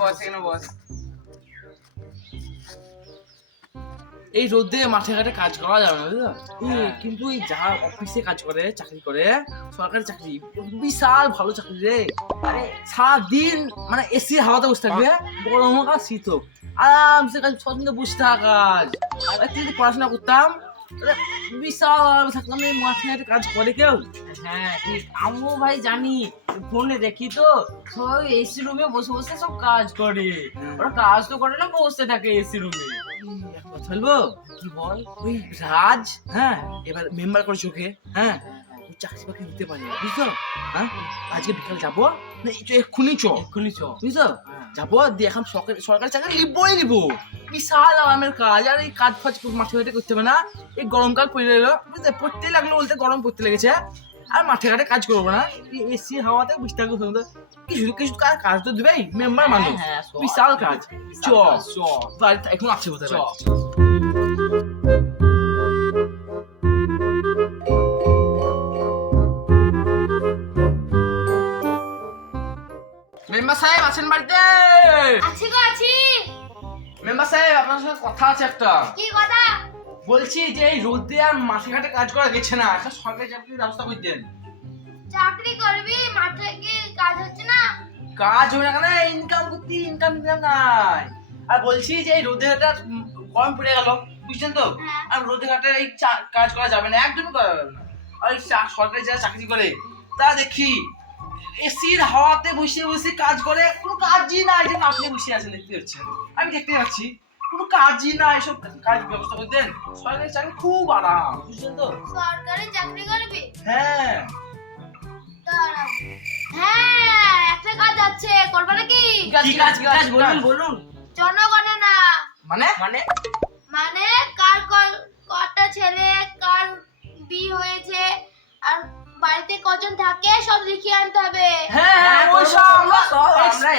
বস এখানে বস। এই রোদে মাঠে ঘাটে কাজ করা যাবে না বুঝলো কিন্তু এই যা অফিসে কাজ করে চাকরি করে সরকারি চাকরি বিশাল ভালো চাকরি রে। আরে সারাদিন মানে এসি হাওয়াতে বসে থাকবে গরম হোক আর শীত হোক। আরামসে কাজ ছদিন বসে থাকা কাজ। তুই যদি পড়াশোনা করতাম বিশাল এই মাঠে কাজ করে কেউ? হ্যাঁ ঠিক আমিও ভাই জানি ফোনে দেখি তো সবাই এসি রুমে বসে বসে সব কাজ করে। ওরা কাজ তো করে না বসে থাকে এসি রুমে কথা বলব কি বল? ওই রাজ হ্যাঁ এবার মেম্বার করে চোখে হ্যাঁ? চাকরি বাকরি দিতে পারে বুঝছ? হ্যাঁ? আজকে বিকাল যাব না এক্ষুনি চ। এক্ষুনি চ। বুঝছ? যাব দিয়ে এখন সরকারি সরকারি চাকরি নিবই নিব। বিশাল আরামের কাজ আর এই কাজ ফাজ মাঠে ঘাটে করতে হবে না। এই গরমকাল পড়ে এলো বুঝতে পড়তে লাগল বলতে গরম পড়তে লেগেছে। আর মাঠে ঘাটে কাজ করব না। এসি হাওয়াতে বসে থাকব কিছু কিছু কাজ কাজ তো দিবেই মেম্বার মানুষ। হ্যাঁ, বিশাল কাজ। চ এখন আছে চ মেম্বার সাহেব আছেন বাড়িতে? আছি গো আপনার সাথে কথা আছে একটা। কি কথা? বলছি যে এই রোদে আর মাঠে ঘাটে কাজ করা গেছে না একটা সরকারি চাকরির ব্যবস্থা করে দেন। চাকরি করবি মাঠে কি কাজ হচ্ছে না? কাজ হবে না কেন? ইনকাম করতে ইনকাম ইনকাম নাই আর বলছি যে এই রোদে গরম পড়ে গেল বুঝছেন তো? হ্যাঁ। আর রোদে ঘাটে এই কাজ করা যাবে না একদমই করা যাবে না। আর সরকারি যারা চাকরি করে তা দেখি এসির হাওয়াতে বসে বসে কাজ করে কোনো কাজই নাই যে আপনি বসে আছেন দেখতে পাচ্ছেন। আমি দেখতে পাচ্ছি। কোনো কাজই নাই এসব কাজ ব্যবস্থা করে দেন। সরকারি চাকরি খুব আরাম বুঝছেন তো? সরকারি চাকরি করবি? হ্যাঁ। হ্যাঁ একটা কাজ আছে করবে নাকি? কি কাজ কি কাজ বলুন বলুন। জনগণনা মানে? মানে? মানে কার কটা ছেলে কার বিয়ে হয়েছে আর বাড়িতে কজন থাকে সব লিখে আনতে হবে। হ্যাঁ হ্যাঁ হ্যাঁ, ওই সব আমরা expert,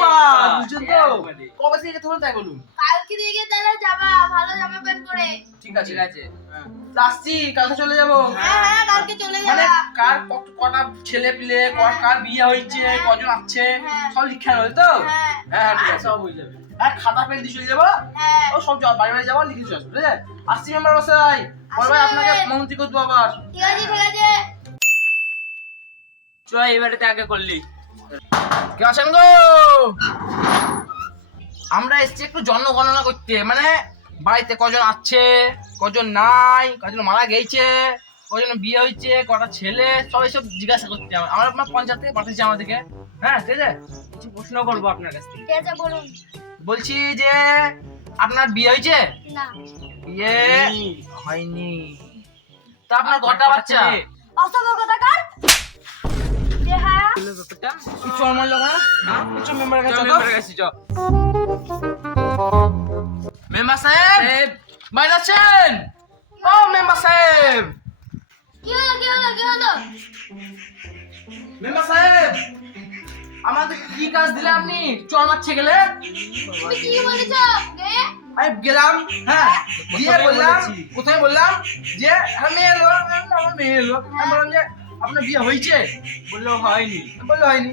বুঝছেন তো? একবারে। কবে থেকে যেতে তাই বলুন। কালকে দিকে তাহলে যাবা ভালো জামা প্যান্ট পরে। ঠিক আছে। ঠিক আছে। হ্যাঁ। আসছি কালকে চলে যাব। হ্যাঁ হ্যাঁ কালকে চলে মানে কার কত- কটা ছেলে পিলে ক- কার বিয়ে হয়েছে হ্যাঁ। কজন আছে হ্যাঁ। সব লিখে আনবে তো? হ্যাঁ। হ্যাঁ ঠিক আছে। সব হয়ে যাবে। আর খাতা পেন দিয়ে চলে যাব? হ্যাঁ। ও সব যাব বাড়ি বাড়ি যাব লিখে চলে আসব ঠিক আছে আসছি মেম্বার বসাই পরে আপনাকে মন্ত্রী করব আবার ঠিক আছে ঠিক আছে। চ এবারেতে আগে করলি। কে আছেন গো? আমরা এসছি একটু জনগণনা করতে। মানে বাড়িতে কজন আছে কজন নাই কজন মারা গেছে কজন বিয়ে হয়েছে কটা ছেলে সব এসব জিজ্ঞাসা করতে আমার। আমরা আপনার পঞ্চায়েত থেকে পাঠিয়েছি আমাদেরকে। হ্যাঁ ঠিক আছে? কিছু প্রশ্ন করব আপনার কাছ থেকে। ঠিক আছে বলুন। বলছি যে আপনার বিয়ে হয়েছে? না। বিয়ে হয়নি। তা আপনার কটা বাচ্চা? যে হ্যাঁ। আমার লোক না? কিছু মেম্বার কাছে মেম্বারের কাছে চ। মেম্বার সাহেব বাইরে আছেন ও মেম্বার মেম্বার আমাদের কি কাজ দিলে আপনি চর মারছে গেলে তুমি কি বলেছ আমি গেলাম হ্যাঁ দিয়ে বললাম কোথায় বললাম যে মেয়ে এলো আমার মেয়ে এলো আমি বললাম যে আপনার বিয়ে হয়েছে? বলল হয়নি। বলল হয়নি।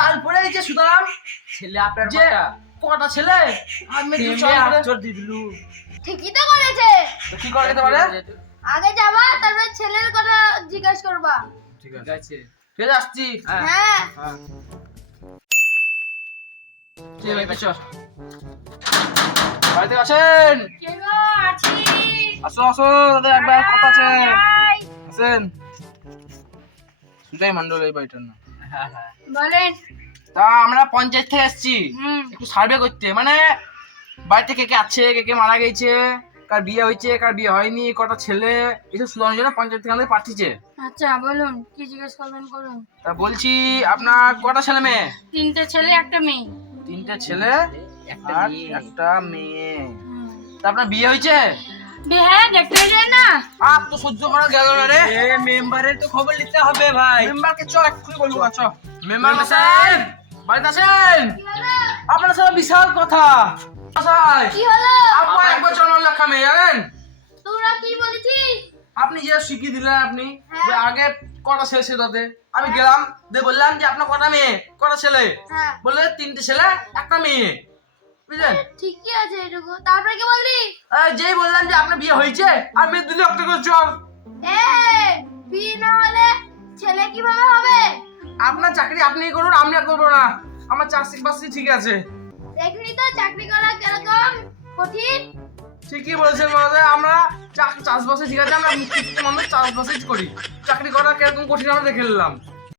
তারপরে এই যে সুতরাং ছেলে আপনার যে কটা? ছেলে? আমি। ঠিকই তো তো কি করা পারে আগে যাবা তারপরে ছেলের কথা জিজ্ঞেস করবা। ঠিক আছে। ঠিক আসছি। হ্যাঁ। হ্যাঁ। ঠিক আছে চল। বাড়িতে আছেন? আসো আসো দাদা একবার কথা আছে। আয়। আসেন সুজয় মন্ডল এই বাড়িটার নাম। বলেন। তা আমরা পঞ্চায়েত থেকে এসেছি। একটু সার্ভে করতে। মানে বাড়িতে কে কে আছে কে কে মারা গেছে কার বিয়ে হয়েছে কার বিয়ে হয়নি কটা ছেলে এসব শুধানোর জন্য পঞ্চায়েত থেকে আমাদের পাঠিয়েছে। আচ্ছা বলুন কি জিজ্ঞেস করবেন করুন। তা বলছি আপনার কটা ছেলে মেয়ে? তিনটে ছেলে একটা মেয়ে। তিনটে ছেলে একটা মেয়ে। একটা মেয়ে। তা আপনার বিয়ে হয়েছে? হ্যাঁ দেখতে যায় না। আর তো সহ্য করা গেল না রে। এ মেম্বারের তো খবর নিতে হবে ভাই। মেম্বারকে চ এক্ষুনি বলব চ। মেম্বার সাহেব বাড়িতে আছেন? আপনার সাথে বিশাল কথা। কি হলো? আপনার একবার জন্ম লেখা মেয়ে জানেন? তোরা কি বলেছিস? আপনি যে শিখিয়ে দিলেন আপনি হ্যাঁ। আগে কটা ছেলে ছিল তাতে আমি গেলাম দিয়ে বললাম যে আপনার কটা মেয়ে? কটা ছেলে? হ্যাঁ। বললে তিনটে ছেলে একটা মেয়ে। বুঝলেন? ঠিকই আছে এটুকু। তারপরে কি বললি? যেই বললাম যে আপনার বিয়ে হয়েছে আর মেয়ে দিলে একটা করে চল। এ বিয়ে না হলে ছেলে কীভাবে হবে? আপনার চাকরি আপনি করুন আমি আর করব না। আমার চাকরি বাকরি ঠিক আছে। দেখলি তো চাকরি করা কীরকম? কঠিন? ঠিকই বলেছেন মহাশয় আমরা চাষবাসে ঠিক আছে আমরা মানুষ চাষবাসে করি। চাকরি করা কীরকম কঠিন আমরা দেখে নিলাম।